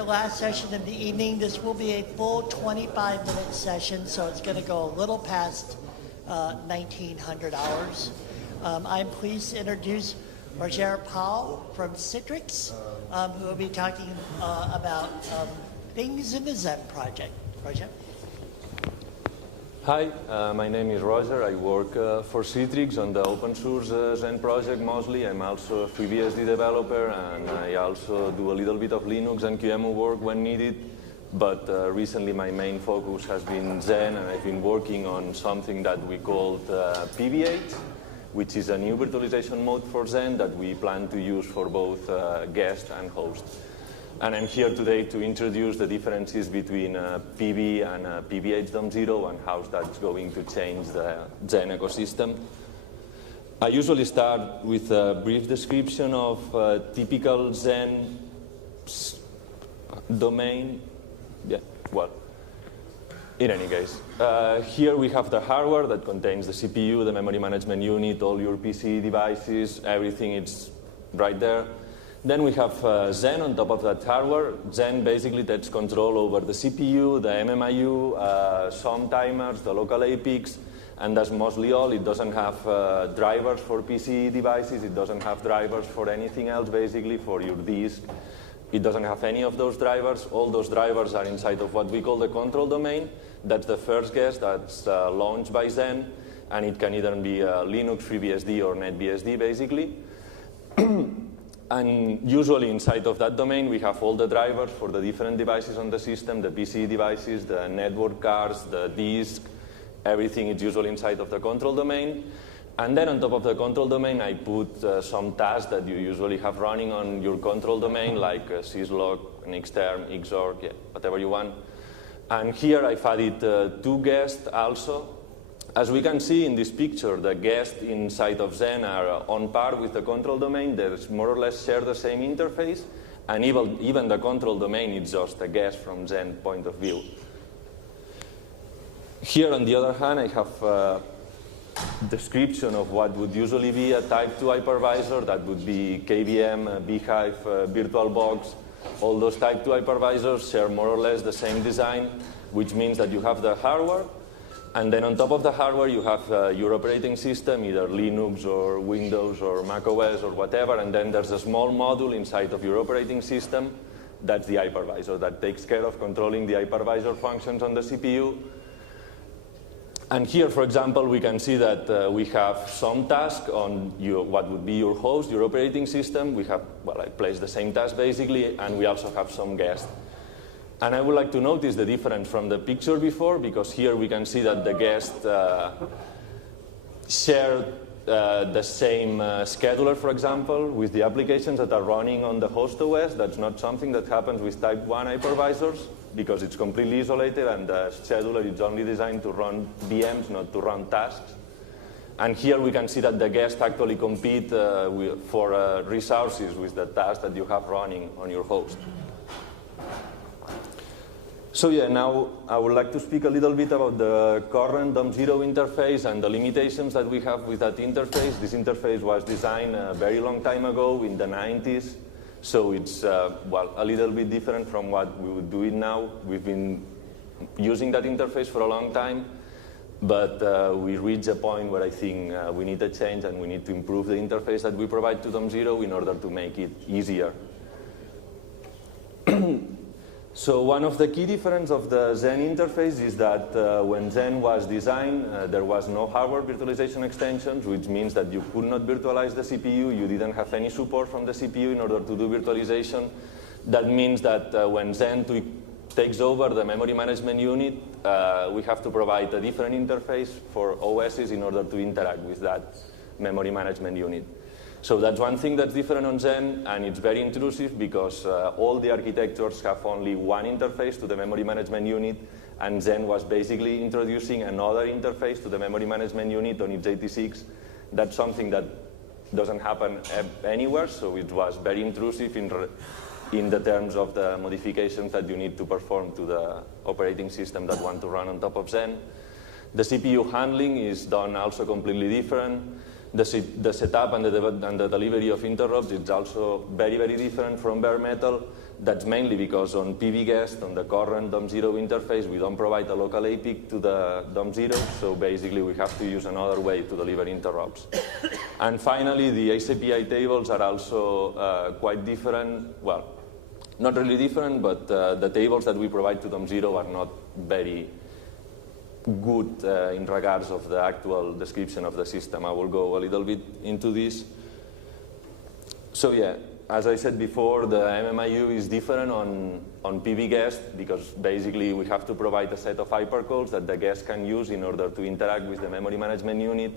the last session of the evening. This will be a full 25-minute session, so it's going to go a little past 1900 hours. I'm pleased to introduce Roger Paul from Citrix, who will be talking about things in the Xen project. Roger? Hi, my name is Roger. I work for Citrix on the open source Xen project mostly. I'm also a FreeBSD developer, and I also do a little bit of Linux and QEMU work when needed. But recently my main focus has been Xen, and I've been working on something that we called PV8, which is a new virtualization mode for Xen that we plan to use for both guest and host. And I'm here today to introduce the differences between PV and PV8 Dom0 and how that's going to change the Xen ecosystem. I usually start with a brief description of a typical Xen domain. Yeah, well, in any case, here we have the hardware that contains the CPU, the memory management unit, all your PC devices, everything is right there. Then we have Xen on top of that hardware. Xen basically takes control over the CPU, the MMIU, some timers, the local APIs, and that's mostly all. It doesn't have drivers for PC devices. It doesn't have drivers for anything else, basically, for your disk. It doesn't have any of those drivers. All those drivers are inside of what we call the control domain. That's the first guest that's launched by Xen, and it can either be Linux, FreeBSD, or NetBSD, basically. And usually inside of that domain, we have all the drivers for the different devices on the system, the PC devices, the network cards, the disk, everything is usually inside of the control domain. And then on top of the control domain, I put some tasks that you usually have running on your control domain, like syslog, nixterm, xorg, yeah, whatever you want. And here I've added two guests also. As we can see in this picture, the guests inside of Xen are on par with the control domain. They more or less share the same interface, and even the control domain is just a guest from Xen point of view. Here, on the other hand, I have a description of what would usually be a Type 2 hypervisor. That would be KVM, Beehive, VirtualBox. All those Type 2 hypervisors share more or less the same design, which means that you have the hardware, and then on top of the hardware, you have your operating system, either Linux or Windows or Mac OS or whatever, and then there's a small module inside of your operating system. That's the hypervisor that takes care of controlling the hypervisor functions on the CPU. And here, for example, we can see that we have some task on what would be your host, your operating system. We have, well, I placed the same task basically, and we also have some guests. And I would like to notice the difference from the picture before, because here we can see that the guests share the same scheduler, for example, with the applications that are running on the host OS. That's not something that happens with Type 1 hypervisors, because it's completely isolated, and the scheduler is only designed to run VMs, not to run tasks. And here we can see that the guests actually compete for resources with the tasks that you have running on your host. So yeah, now I would like to speak a little bit about the current Dom0 interface and the limitations that we have with that interface. This interface was designed a very long time ago, in the 90s. So it's, well, a little bit different from what we would do it now. We've been using that interface for a long time, but we reached a point where I think we need a change, and we need to improve the interface that we provide to Dom0 in order to make it easier. So one of the key differences of the Xen interface is that when Xen was designed, there was no hardware virtualization extensions, which means that you could not virtualize the CPU. You didn't have any support from the CPU in order to do virtualization. That means that when Xen takes over the memory management unit, we have to provide a different interface for OSs in order to interact with that memory management unit. So that's one thing that's different on Xen, and it's very intrusive because all the architectures have only one interface to the memory management unit, and Xen was basically introducing another interface to the memory management unit on its 86. That's something that doesn't happen anywhere, so it was very intrusive in the terms of the modifications that you need to perform to the operating system that want to run on top of Xen. The CPU handling is done also completely different. The setup and the delivery of interrupts is also very, very different from bare metal. That's mainly because on PV-guest, on the current Dom0 interface, we don't provide a local APIC to the Dom0, so basically we have to use another way to deliver interrupts. And finally, the ACPI tables are also quite different. Well, not really different, but the tables that we provide to Dom0 are not very good in regards of the actual description of the system. I will go a little bit into this. So yeah, as I said before, the MMIU is different on PV-guest because basically we have to provide a set of hypercodes that the guest can use in order to interact with the memory management unit,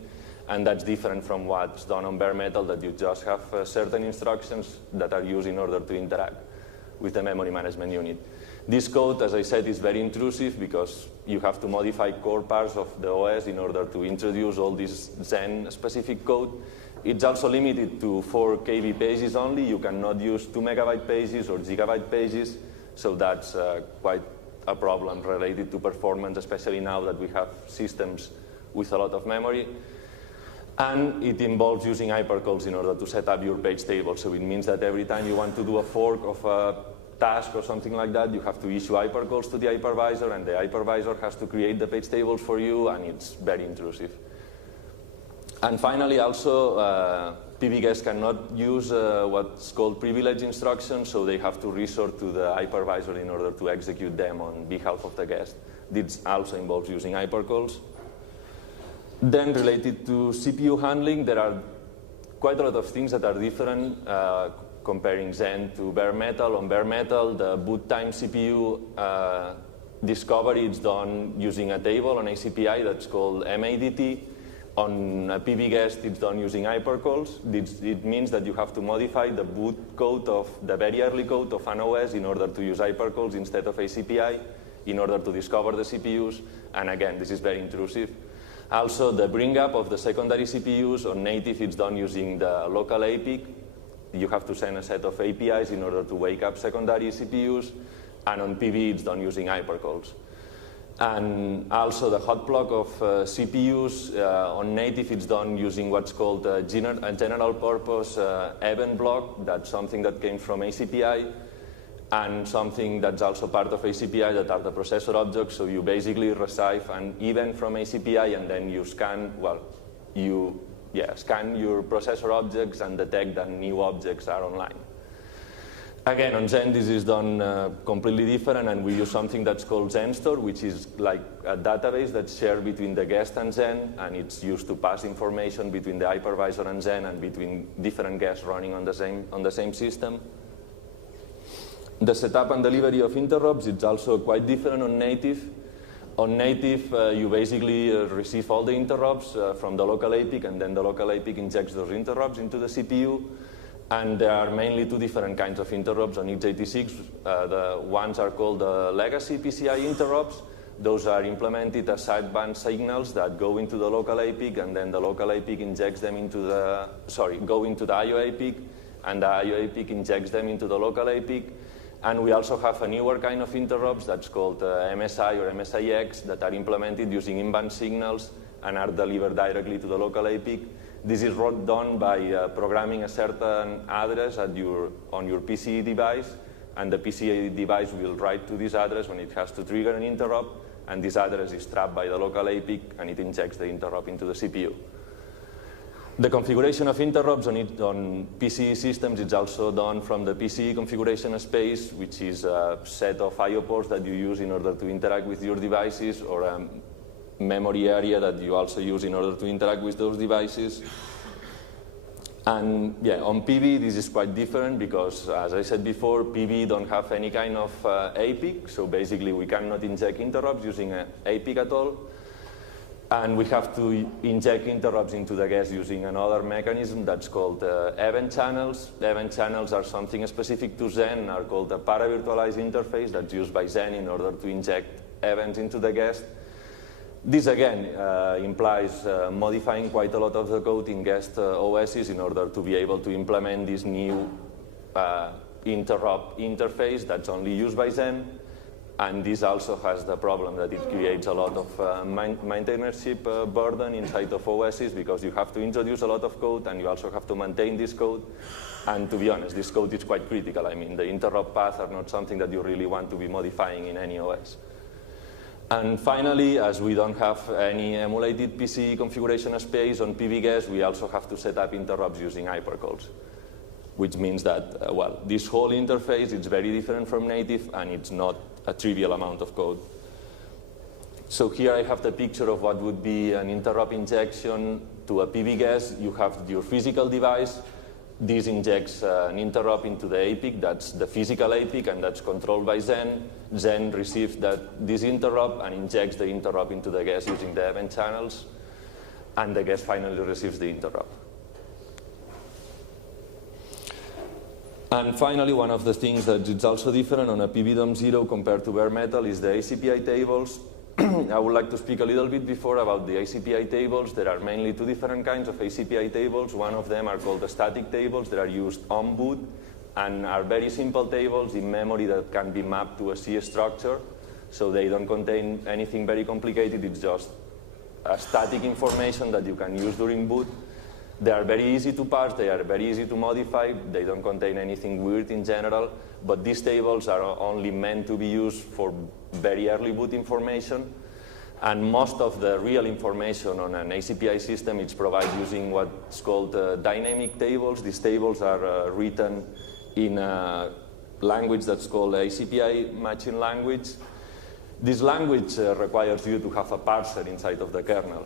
and that's different from what's done on bare metal, that you just have certain instructions that are used in order to interact with the memory management unit. This code, as I said, is very intrusive because you have to modify core parts of the OS in order to introduce all this Xen-specific code. It's also limited to 4 KB pages only. You cannot use 2 megabyte pages or gigabyte pages, so that's quite a problem related to performance, especially now that we have systems with a lot of memory. And it involves using hypercodes in order to set up your page table. So it means that every time you want to do a fork of a task or something like that, you have to issue hypercodes to the hypervisor, and the hypervisor has to create the page tables for you, and it's very intrusive. And finally, also, PV-guests cannot use what's called privilege instructions, so they have to resort to the hypervisor in order to execute them on behalf of the guest. This also involves using hypercodes. Then, related to CPU handling, there are quite a lot of things that are different comparing Xen to bare metal. On bare metal, the boot time CPU discovery is done using a table on ACPI that's called MADT. On a PV-guest, it's done using hypercodes. It means that you have to modify the boot code of the very early code of an OS in order to use hypercodes instead of ACPI in order to discover the CPUs. And again, this is very intrusive. Also, the bring up of the secondary CPUs on native, it's done using the local APIC. You have to send a set of APIs in order to wake up secondary CPUs. And on PV, it's done using hypercodes. And also the hot block of CPUs on native, it's done using what's called a general purpose event block. That's something that came from ACPI, and something that's also part of ACPI that are the processor objects. So you basically receive an event from ACPI, and then you scan, scan your processor objects and detect that new objects are online. Again, on Xen, this is done completely different, and we use something that's called XenStore, which is like a database that's shared between the guest and Xen, and it's used to pass information between the hypervisor and Xen and between different guests running on the same system. The setup and delivery of interrupts is also quite different on native. On native, you basically receive all the interrupts from the local APIC, and then the local APIC injects those interrupts into the CPU. And there are mainly 2 different kinds of interrupts on x86. The ones are called the legacy PCI interrupts. Those are implemented as sideband signals that go into the local APIC, and then the local APIC injects them into the, go into the IO APIC, and the IO APIC injects them into the local APIC. And we also have a newer kind of interrupts that's called MSI or MSIX that are implemented using in-band signals and are delivered directly to the local APIC. This is done by programming a certain address on your PCE device, and the PCE device will write to this address when it has to trigger an interrupt, and this address is trapped by the local APIC, and it injects the interrupt into the CPU. The configuration of interrupts on PCE systems is also done from the PCE configuration space, which is a set of IO ports that you use in order to interact with your devices, or a memory area that you also use in order to interact with those devices. And yeah, on PV, this is quite different because, as I said before, PV don't have any kind of APIC, so basically we cannot inject interrupts using an APIC at all. And we have to inject interrupts into the guest using another mechanism that's called event channels. The event channels are something specific to Xen, are called a para-virtualized interface that's used by Xen in order to inject events into the guest. This again implies modifying quite a lot of the code in guest OSs in order to be able to implement this new interrupt interface that's only used by Xen. And this also has the problem that it creates a lot of maintainership burden inside of OSs, because you have to introduce a lot of code and you also have to maintain this code. And to be honest, this code is quite critical. I mean, the interrupt paths are not something that you really want to be modifying in any OS. And finally, as we don't have any emulated PC configuration space on PBGuess, we also have to set up interrupts using hypercalls, which means that, well, this whole interface is very different from native, and it's not a trivial amount of code. So here I have the picture of what would be an interrupt injection to a PBGuess. You have your physical device. This injects an interrupt into the APIC. That's the physical APIC, and that's controlled by Xen. Xen receives this interrupt and injects the interrupt into the guess using the event channels, and the guess finally receives the interrupt. And finally, one of the things that is also different on a Dom0 compared to bare metal is the ACPI tables. I would like to speak a little bit before about the ACPI tables. There are mainly two different kinds of ACPI tables. One of them are called the static tables that are used on boot and are very simple tables in memory that can be mapped to a C structure. So they don't contain anything very complicated. It's just a static information that you can use during boot. They are very easy to parse, they are very easy to modify, they don't contain anything weird in general, but these tables are only meant to be used for very early boot information, and most of the real information on an ACPI system is provided using what's called dynamic tables. These tables are written in a language that's called ACPI matching language. This language requires you to have a parser inside of the kernel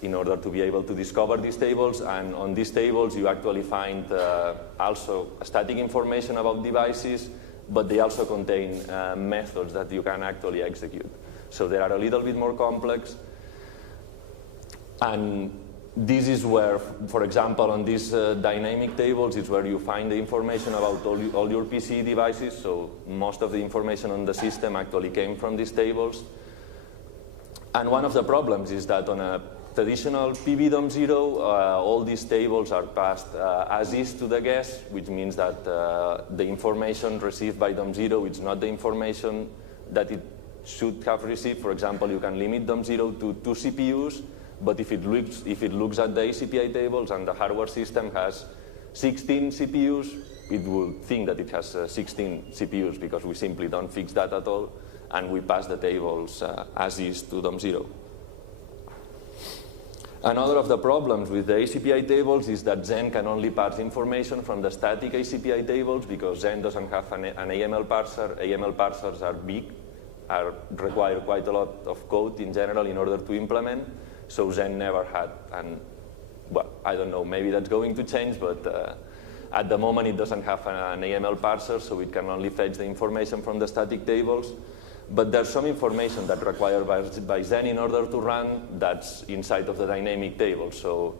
in order to be able to discover these tables, and on these tables you actually find also static information about devices, but they also contain methods that you can actually execute. So they are a little bit more complex, and this is where, for example, on these dynamic tables is where you find the information about all your PC devices, so most of the information on the system actually came from these tables. And one of the problems is that on a traditional Dom0, all these tables are passed as is to the guess, which means that the information received by Dom0 is not the information that it should have received. For example, you can limit Dom0 to 2 CPUs, but if it looks at the ACPI tables and the hardware system has 16 CPUs, it will think that it has 16 CPUs, because we simply don't fix that at all, and we pass the tables as is to Dom0. Another of the problems with the ACPI tables is that Xen can only parse information from the static ACPI tables, because Xen doesn't have an AML parser. AML parsers are big, require quite a lot of code in general in order to implement, so Xen never had, and well, I don't know, maybe that's going to change, but at the moment it doesn't have an AML parser, so it can only fetch the information from the static tables. But there's some information that required by Xen in order to run that's inside of the dynamic table. So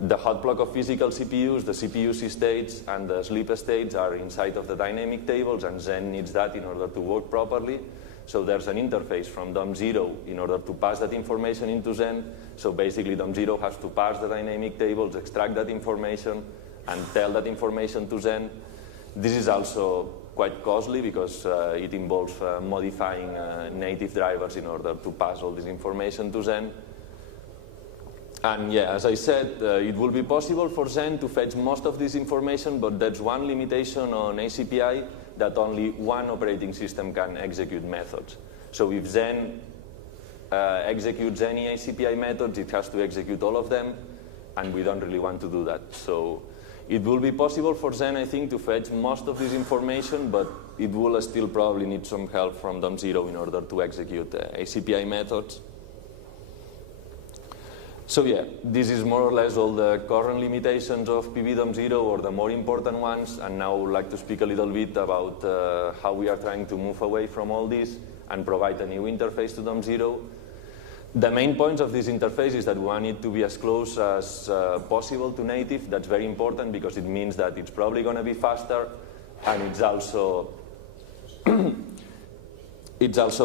the hot block of physical CPUs, the CPU states, and the sleep states are inside of the dynamic tables, and Xen needs that in order to work properly. So there's an interface from Dom0 in order to pass that information into Xen. So basically Dom0 has to parse the dynamic tables, extract that information, and tell that information to Xen. This is also quite costly, because it involves modifying native drivers in order to pass all this information to Xen. And yeah, as I said, it will be possible for Xen to fetch most of this information, but there's one limitation on ACPI, that only one operating system can execute methods. So if Xen executes any ACPI methods, it has to execute all of them, and we don't really want to do that. So it will be possible for Xen, I think, to fetch most of this information, but it will still probably need some help from Dom0 in order to execute ACPI methods. So yeah, this is more or less all the current limitations of Dom0, or the more important ones, and now I would like to speak a little bit about how we are trying to move away from all this and provide a new interface to Dom0. The main points of this interface is that we want it to be as close as possible to native. That's very important, because it means that it's probably going to be faster, and it's also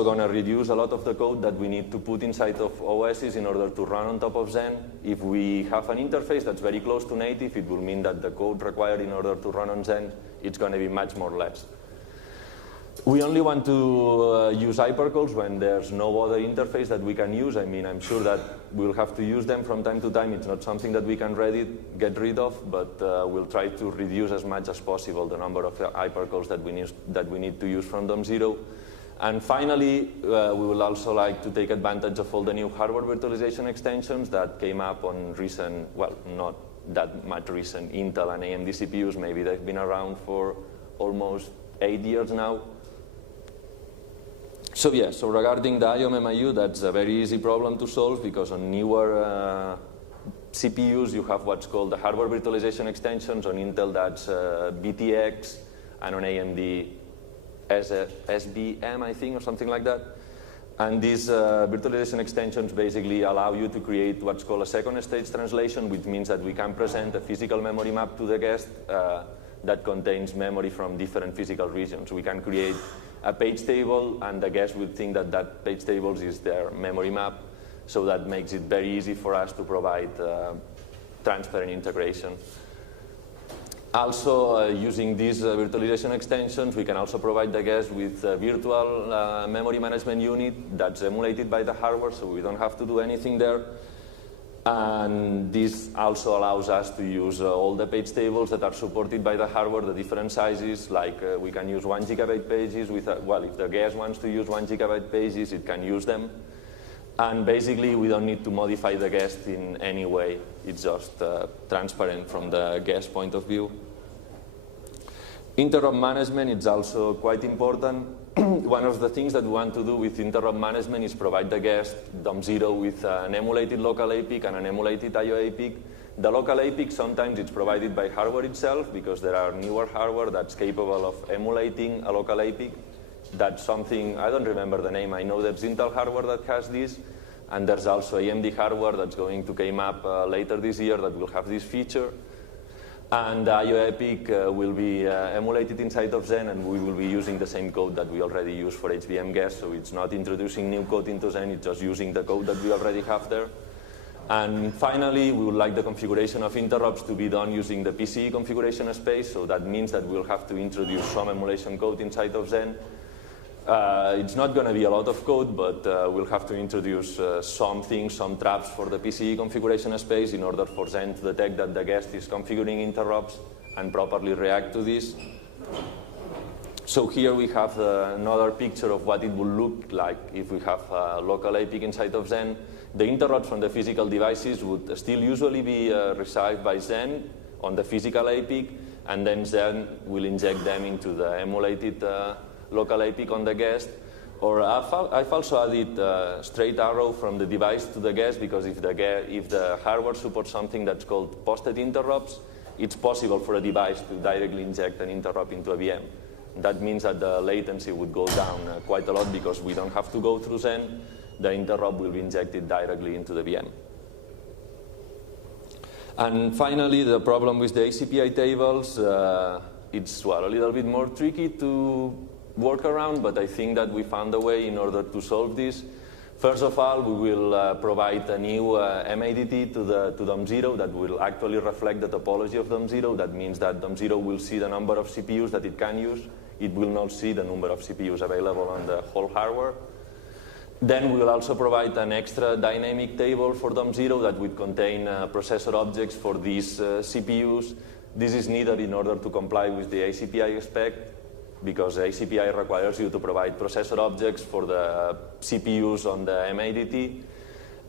going to reduce a lot of the code that we need to put inside of OSs in order to run on top of Xen. If we have an interface that's very close to native, it will mean that the code required in order to run on Xen, it's going to be much more less. We only want to use hypercalls when there's no other interface that we can use. I mean, I'm sure that we'll have to use them from time to time. It's not something that we can get rid of, but we'll try to reduce as much as possible the number of hypercalls that we need to use from Dom0. And finally, we will also like to take advantage of all the new hardware virtualization extensions that came up on recent, well, not that much recent Intel and AMD CPUs. Maybe they've been around for almost 8 years now. So yeah, so regarding the IOM-MIU, that's a very easy problem to solve because on newer CPUs you have what's called the hardware virtualization extensions. On Intel that's BTX, and on AMD SVM, I think, or something like that. And these virtualization extensions basically allow you to create what's called a second stage translation, which means that we can present a physical memory map to the guest that contains memory from different physical regions. We can create a page table, and the guest would think that that page table is their memory map, so that makes it very easy for us to provide transfer and integration. Also, using these virtualization extensions, we can also provide the guest with a virtual memory management unit that's emulated by the hardware, so we don't have to do anything there. And this also allows us to use all the page tables that are supported by the hardware, the different sizes, like we can use 1 GB pages with, well, if the guest wants to use 1 GB pages, it can use them. And basically, we don't need to modify the guest in any way. It's just transparent from the guest point of view. Interrupt management is also quite important. One of the things that we want to do with interrupt management is provide the guest Dom0 with an emulated local APIC and an emulated IO APIC. The local APIC, sometimes it's provided by hardware itself because there are newer hardware that's capable of emulating a local APIC. That's something, I don't remember the name, I know there's Intel hardware that has this, and there's also AMD hardware that's going to come up later this year that will have this feature. And the IO APIC will be emulated inside of Xen, and we will be using the same code that we already use for HVM guests, so it's not introducing new code into Xen, it's just using the code that we already have there. And finally, we would like the configuration of interrupts to be done using the PCE configuration space, so that means that we'll have to introduce some emulation code inside of Xen. It's not going to be a lot of code, but we'll have to introduce some things, some traps for the PCE configuration space in order for Xen to detect that the guest is configuring interrupts and properly react to this. So here we have another picture of what it would look like if we have a local APIC inside of Xen. The interrupts from the physical devices would still usually be received by Xen on the physical APIC, and then Xen will inject them into the emulated local APIC on the guest. Or I've also added straight arrow from the device to the guest, because if the hardware supports something that's called posted interrupts, it's possible for a device to directly inject an interrupt into a VM. That means that the latency would go down quite a lot because we don't have to go through Xen. The interrupt will be injected directly into the VM. And finally, the problem with the ACPI tables, it's well, a little bit more tricky to work around, but I think that we found a way in order to solve this. First of all, we will provide a new MADT to Dom0 that will actually reflect the topology of Dom0. That means that Dom0 will see the number of CPUs that it can use. It will not see the number of CPUs available on the whole hardware. Then we will also provide an extra dynamic table for Dom0 that would contain processor objects for these CPUs. This is needed in order to comply with the ACPI spec, because ACPI requires you to provide processor objects for the CPUs on the MADT.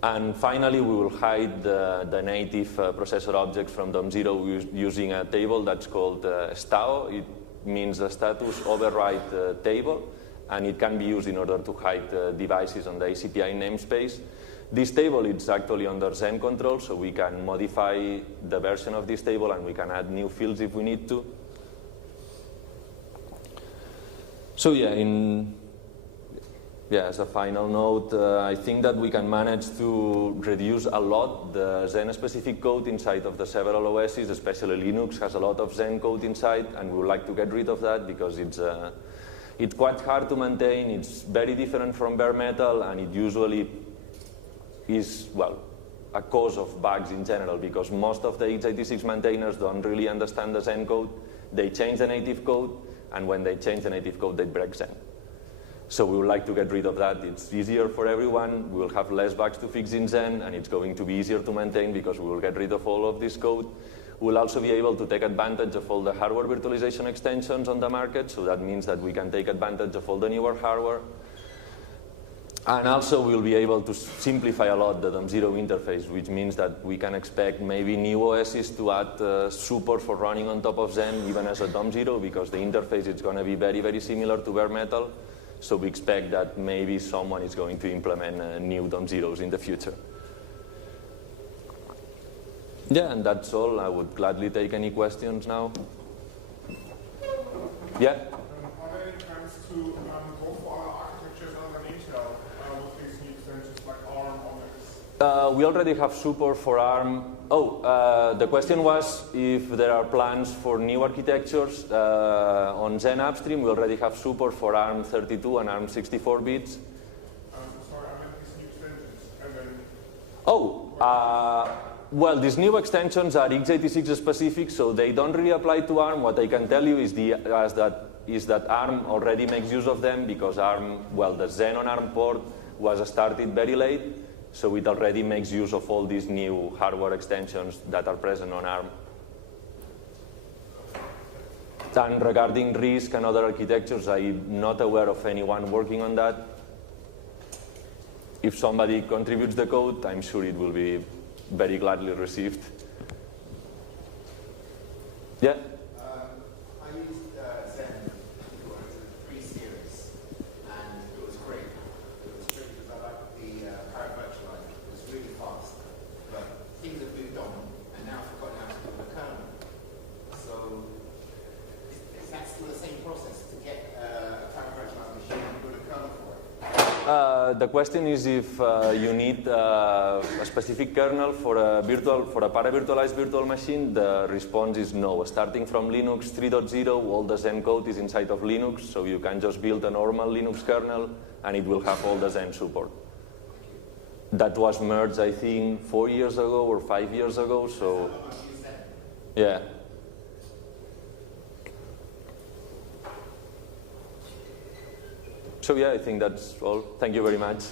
And finally, we will hide the native processor objects from Dom0 using a table that's called STAO. It means a status override table, and it can be used in order to hide devices on the ACPI namespace. This table is actually under Xen control, so we can modify the version of this table and we can add new fields if we need to. So as a final note, I think that we can manage to reduce a lot the Xen-specific code inside of the several OSs, especially Linux has a lot of Xen code inside, and we would like to get rid of that because it's quite hard to maintain, it's very different from bare metal, and it usually is, well, a cause of bugs in general, because most of the x86 maintainers don't really understand the Xen code. They change the native code, and when they change the native code, they break Xen. So we would like to get rid of that. It's easier for everyone. We will have less bugs to fix in Xen, and it's going to be easier to maintain because we will get rid of all of this code. We'll also be able to take advantage of all the hardware virtualization extensions on the market, so that means that we can take advantage of all the newer hardware. And also we'll be able to simplify a lot the Dom0 interface, which means that we can expect maybe new OSs to add support for running on top of Xen, even as a Dom0, because the interface is going to be very, very similar to bare metal. So we expect that maybe someone is going to implement new Dom0s in the future. Yeah, and that's all. I would gladly take any questions now. Yeah? Are there any plans to go for other architectures other than Intel with these new extensions like ARM or this? We already have support for ARM. Oh, the question was if there are plans for new architectures. On Xen upstream, we already have support for ARM 32 and ARM 64 bits. Sorry, I meant these new extensions. And then well, these new extensions are x86 specific, so they don't really apply to ARM. What I can tell you is that ARM already makes use of them because ARM, well, the Xen on ARM port was started very late, so it already makes use of all these new hardware extensions that are present on ARM. And regarding RISC and other architectures, I'm not aware of anyone working on that. If somebody contributes the code, I'm sure it will be very gladly received. Yeah? I used Xen for the 3 series, and it was great. It was great because I liked the power virtualizer. It was really fast. But things have moved on, and now I've forgotten how to do the kernel. So is that still the same process to get a power virtualized machine and put a kernel for it? The question is if you need a specific kernel for a para-virtualized virtual machine. The response is no. Starting from Linux 3.0, all the Xen code is inside of Linux, so you can just build a normal Linux kernel, and it will have all the Xen support. That was merged, I think, 4 years ago or 5 years ago. So, yeah. So yeah, I think that's all. Thank you very much.